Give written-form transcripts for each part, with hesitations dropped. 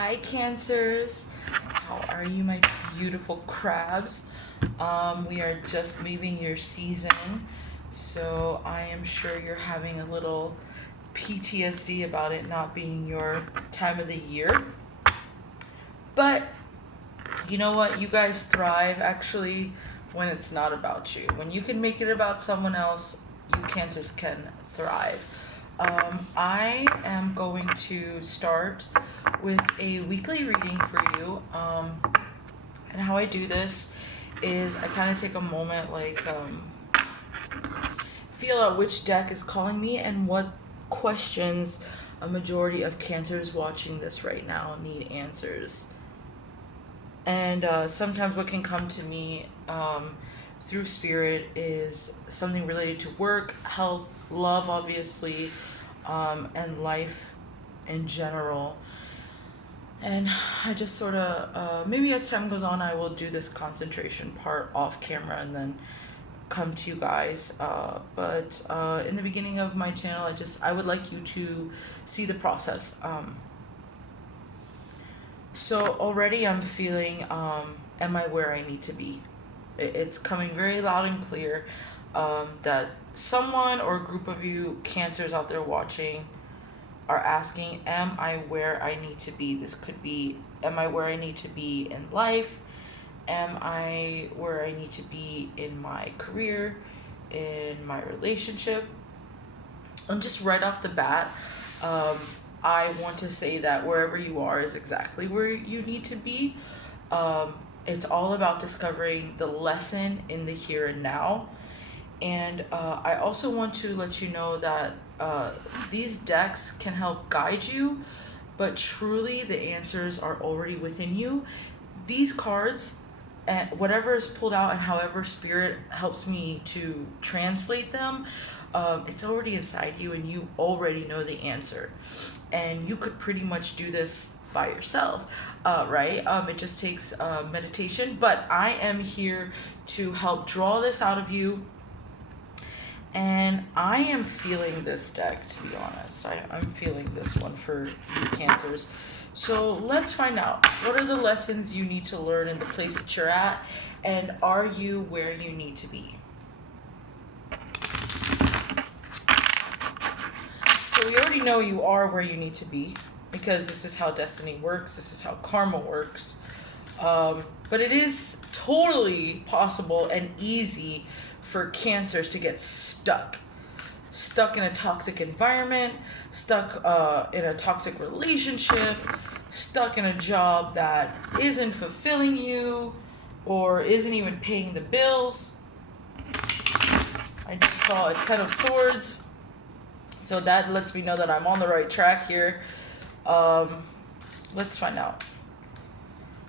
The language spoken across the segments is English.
Hi, Cancers. How are you, my beautiful crabs? We are just leaving your season, so I am sure you're having a little PTSD about it not being your time of the year. But you know what? You guys thrive actually when it's not about you. When you can make it about someone else, you Cancers can thrive. I am going to start with a weekly reading for you. And how I do this is I kind of take a moment, feel out which deck is calling me and what questions a majority of Cancers watching this right now need answers. And sometimes what can come to me through spirit is something related to work, health, love, obviously, and life in general. And I just sort of, maybe as time goes on, I will do this concentration part off camera and then come to you guys. But in the beginning of my channel, I would like you to see the process. So already I'm feeling, am I where I need to be? It's coming very loud and clear that someone or a group of you Cancers out there watching are asking, am I where I need to be? This could be, am I where I need to be in life? Am I where I need to be in my career, in my relationship? And just right off the bat, I want to say that wherever you are is exactly where you need to be. It's all about discovering the lesson in the here and now. And I also want to let you know that these decks can help guide you, but truly the answers are already within you. These cards, and whatever is pulled out and however spirit helps me to translate them, it's already inside you and you already know the answer. And you could pretty much do this by yourself, right? It just takes meditation, but I am here to help draw this out of you. And I am feeling this deck, to be honest. I'm feeling this one for you Cancers. So let's find out. What are the lessons you need to learn in the place that you're at? And are you where you need to be? So we already know you are where you need to be, because this is how destiny works. This is how karma works. But it is totally possible and easy for Cancers to get stuck in a toxic environment, stuck in a toxic relationship, stuck in a job that isn't fulfilling you or isn't even paying the bills. I just saw a 10 of Swords, so that lets me know that I'm on the right track here. Let's find out.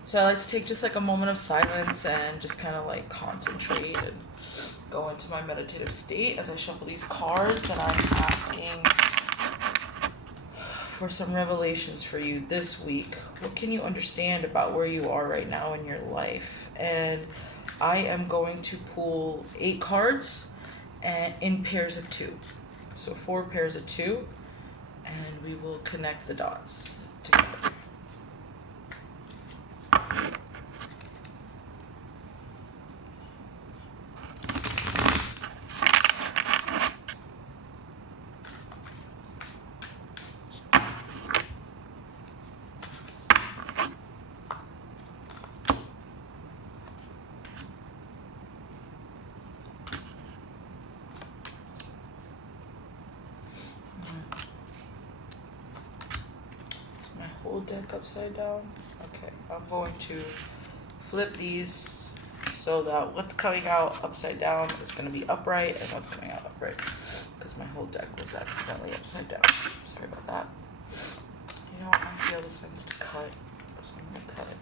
So I like to take just like a moment of silence and just kind of like concentrate and go into my meditative state as I shuffle these cards, and I'm asking for some revelations for you this week. What can you understand about where you are right now in your life? And I am going to pull 8 cards and in pairs of 2. So 4 pairs of 2, and we will connect the dots together. Whole deck upside down. Okay, I'm going to flip these so that what's coming out upside down is going to be upright, and what's coming out upright, because my whole deck was accidentally upside down. Sorry about that. You know what? I feel the sense to cut, so I'm going to cut it.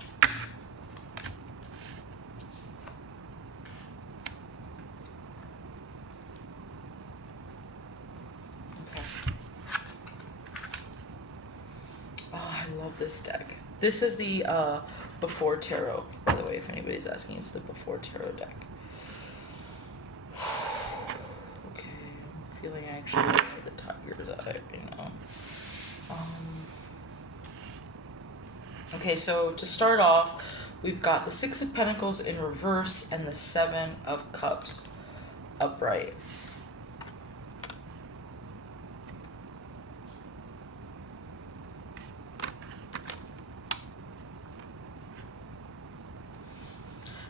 I love this deck. This is the Before Tarot, by the way, if anybody's asking. It's the Before Tarot deck. Okay, I'm feeling actually like the tiger's eye, you know. Okay, so to start off, we've got the Six of Pentacles in reverse and the Seven of Cups upright.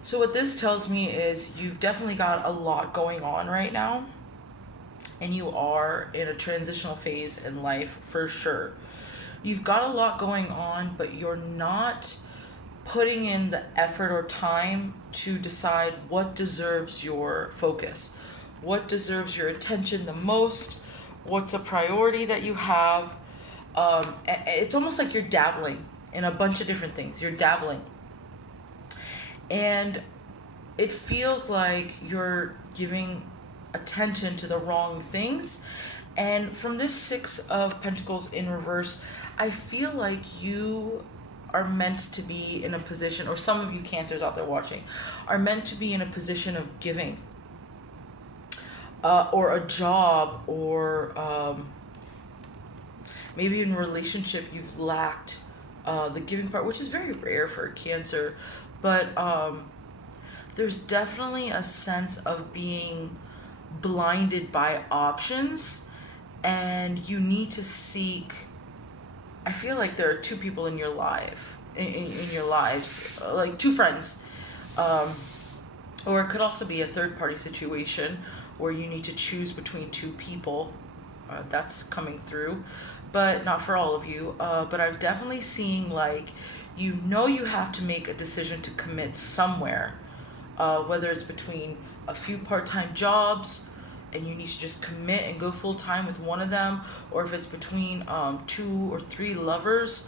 So what this tells me is you've definitely got a lot going on right now, and you are in a transitional phase in life for sure. You've got a lot going on, but you're not putting in the effort or time to decide what deserves your focus, what deserves your attention the most, what's a priority that you have. It's almost like you're dabbling in a bunch of different things. You're dabbling. And it feels like you're giving attention to the wrong things. And from this Six of Pentacles in reverse, I feel like you are meant to be in a position, or some of you Cancers out there watching, are meant to be in a position of giving, or a job, or maybe in a relationship you've lacked the giving part, which is very rare for a Cancer. But there's definitely a sense of being blinded by options, and you need to seek. I feel like there are two people in your life, in your lives, like two friends, or it could also be a third party situation where you need to choose between two people. That's coming through, but not for all of you. But I'm definitely seeing like you have to make a decision to commit somewhere, whether it's between a few part-time jobs and you need to just commit and go full-time with one of them, or if it's between two or three lovers,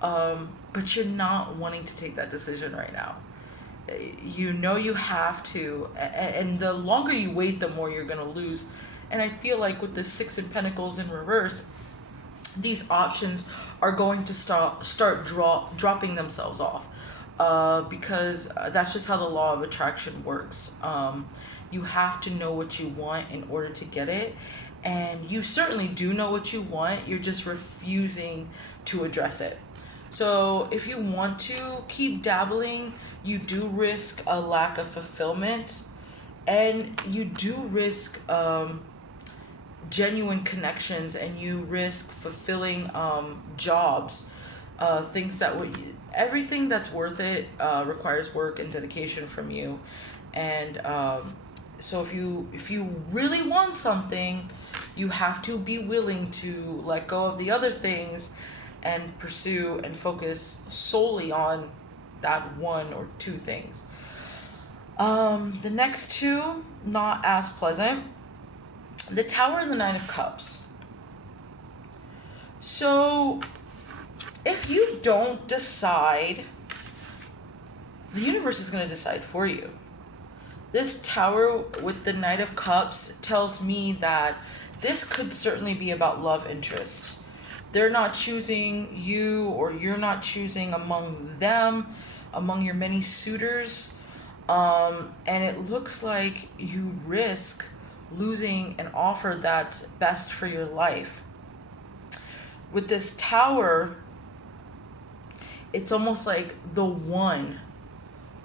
but you're not wanting to take that decision right now. You have to, and the longer you wait, the more you're going to lose. And I feel like with the Six of Pentacles in reverse, these options are going to start dropping themselves off, because that's just how the law of attraction works. You have to know what you want in order to get it, and you certainly do know what you want, you're just refusing to address it. So if you want to keep dabbling, you do risk a lack of fulfillment, and you do risk genuine connections, and you risk fulfilling jobs, things that would, everything that's worth it requires work and dedication from you. And so if you really want something, you have to be willing to let go of the other things and pursue and focus solely on that one or two things. The next two, not as pleasant. The Tower and the Nine of Cups. So if you don't decide, the universe is going to decide for you. This Tower with the Knight of Cups tells me that this could certainly be about love interest. They're not choosing you, or you're not choosing among them, among your many suitors. And it looks like you risk losing an offer that's best for your life. With this Tower, it's almost like the one.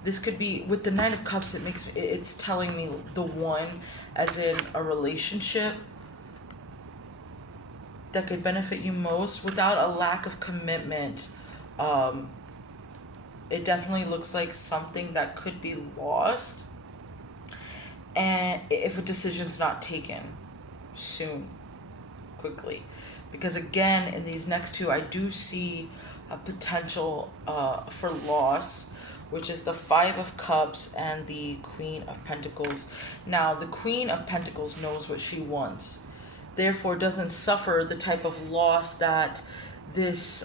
This could be with the Nine of Cups. It's telling me the one, as in a relationship that could benefit you most without a lack of commitment. It definitely looks like something that could be lost, and if a decision's not taken soon, quickly. Because again, in these next two, I do see a potential for loss, which is the Five of Cups and the Queen of Pentacles. Now, the Queen of Pentacles knows what she wants, therefore doesn't suffer the type of loss that this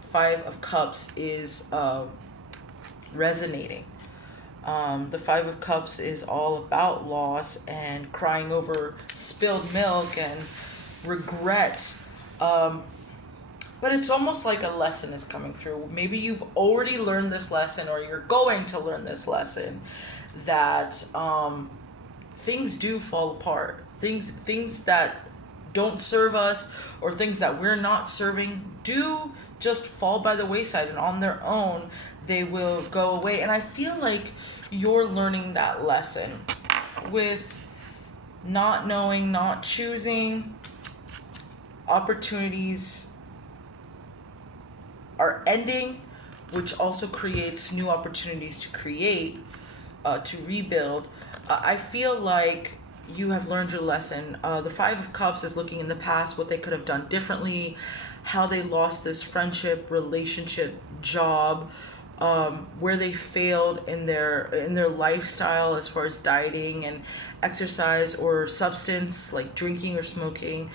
Five of Cups is resonating. The Five of Cups is all about loss and crying over spilled milk and regret. But it's almost like a lesson is coming through. Maybe you've already learned this lesson, or you're going to learn this lesson, that things do fall apart. Things that don't serve us, or things that we're not serving, do just fall by the wayside, and on their own they will go away. And I feel like you're learning that lesson with not knowing, not choosing. Opportunities are ending, which also creates new opportunities to create, to rebuild. I feel like you have learned your lesson. The Five of Cups is looking in the past, what they could have done differently, how they lost this friendship, relationship, job, where they failed in their lifestyle as far as dieting and exercise or substance like drinking or smoking.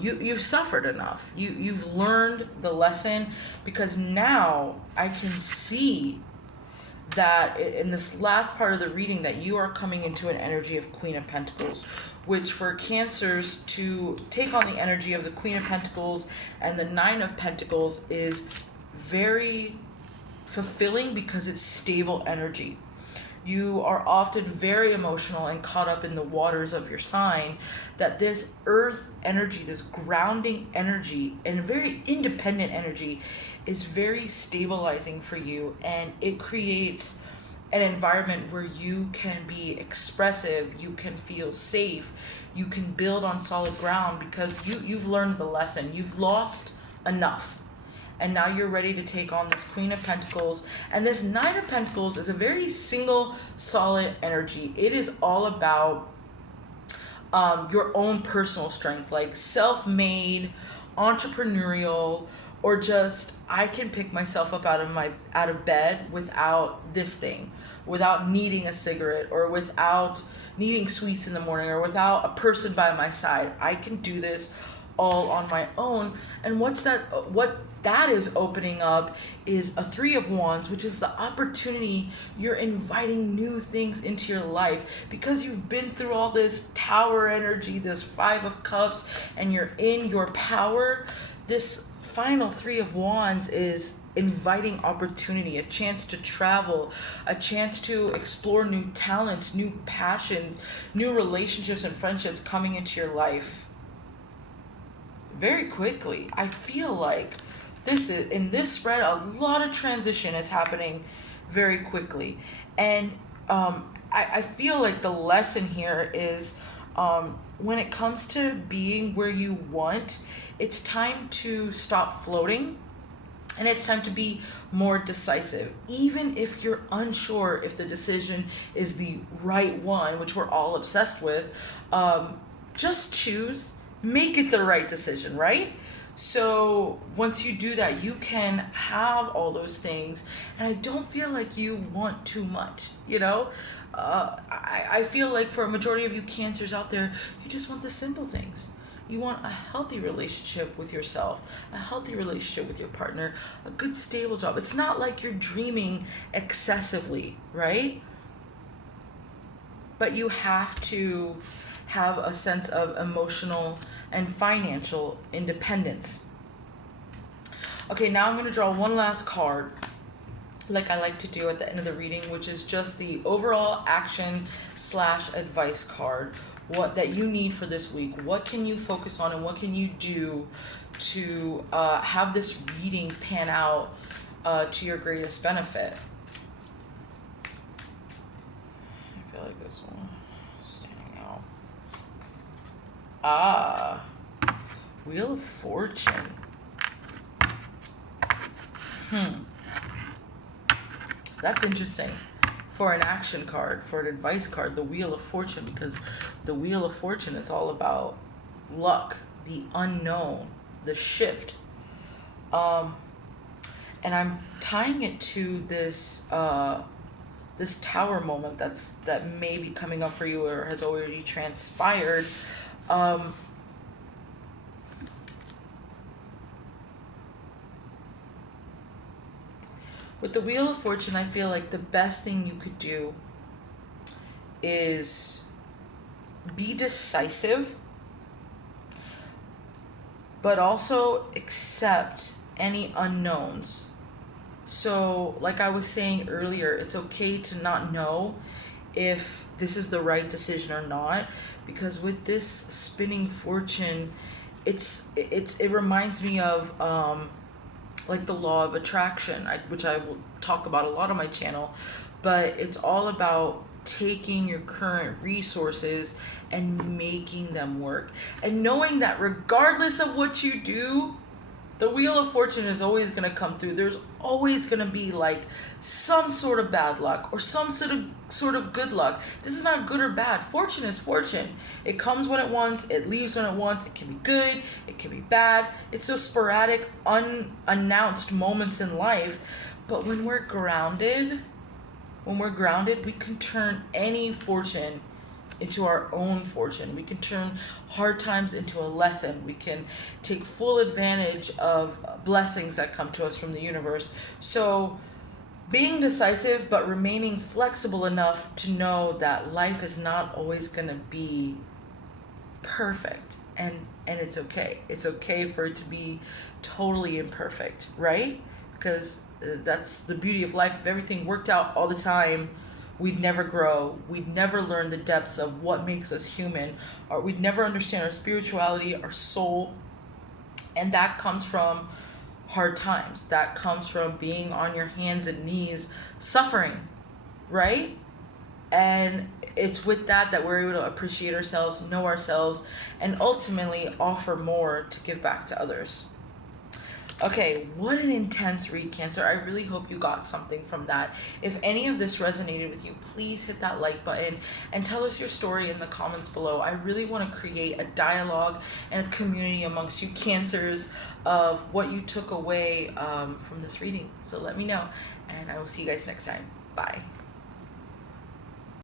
You've suffered enough. You've learned the lesson, because now I can see that in this last part of the reading that you are coming into an energy of Queen of Pentacles, which for Cancers to take on the energy of the Queen of Pentacles and the Nine of Pentacles is very fulfilling because it's stable energy. You are often very emotional and caught up in the waters of your sign, that this earth energy, this grounding energy, and very independent energy is very stabilizing for you, and it creates an environment where you can be expressive, you can feel safe, you can build on solid ground, because you've learned the lesson. You've lost enough. And now you're ready to take on this Queen of Pentacles. And this Nine of Pentacles is a very single, solid energy. It is all about your own personal strength, like self-made, entrepreneurial, or just I can pick myself up out of bed without this thing, without needing a cigarette, or without needing sweets in the morning, or without a person by my side. I can do this all on my own. And what that is opening up is a Three of Wands, which is the opportunity. You're inviting new things into your life because you've been through all this Tower energy, this Five of Cups, and you're in your power. This final Three of Wands is inviting opportunity, a chance to travel, a chance to explore new talents, new passions, new relationships and friendships coming into your life very quickly. I feel like in this spread, a lot of transition is happening very quickly. And I feel like the lesson here is, when it comes to being where you want, it's time to stop floating, and it's time to be more decisive. Even if you're unsure if the decision is the right one, which we're all obsessed with, just choose. Make it the right decision, right? So once you do that, you can have all those things, and I don't feel like you want too much, you know? I feel like for a majority of you Cancers out there, you just want the simple things. You want a healthy relationship with yourself, a healthy relationship with your partner, a good stable job. It's not like you're dreaming excessively, right? But you have to have a sense of emotional and financial independence. Okay, now I'm going to draw one last card, like I like to do at the end of the reading, which is just the overall action / advice card. What that you need for this week. What can you focus on, and what can you do to have this reading pan out to your greatest benefit? I feel like this one is standing out. Wheel of Fortune. That's interesting. For an action card, for an advice card, the Wheel of Fortune, because the Wheel of Fortune is all about luck, the unknown, the shift. And I'm tying it to this this Tower moment that may be coming up for you or has already transpired. With the Wheel of Fortune, I feel like the best thing you could do is be decisive, but also accept any unknowns. So, like I was saying earlier, it's okay to not know if this is the right decision or not, because with this spinning fortune, it reminds me of like the law of attraction, which I will talk about a lot on my channel, but it's all about taking your current resources and making them work, and knowing that regardless of what you do, the wheel of fortune is always going to come through. There's always going to be like some sort of bad luck or some sort of good luck. This is not good or bad. Fortune is fortune. It comes when it wants, it leaves when it wants. It can be good, it can be bad. It's those sporadic, unannounced moments in life. But when we're grounded, we can turn any fortune into our own fortune. We can turn hard times into a lesson. We can take full advantage of blessings that come to us from the universe. So, being decisive but remaining flexible enough to know that life is not always going to be perfect, and it's okay. It's okay for it to be totally imperfect, right? Because that's the beauty of life. If everything worked out all the time, we'd never grow. We'd never learn the depths of what makes us human, or we'd never understand our spirituality, our soul. And that comes from hard times. That comes from being on your hands and knees, suffering, right? And it's with that we're able to appreciate ourselves, know ourselves, and ultimately offer more to give back to others. Okay, what an intense read, Cancer. I really hope you got something from that. If any of this resonated with you, please hit that like button and tell us your story in the comments below. I really want to create a dialogue and a community amongst you Cancers of what you took away from this reading. So let me know, and I will see you guys next time. Bye.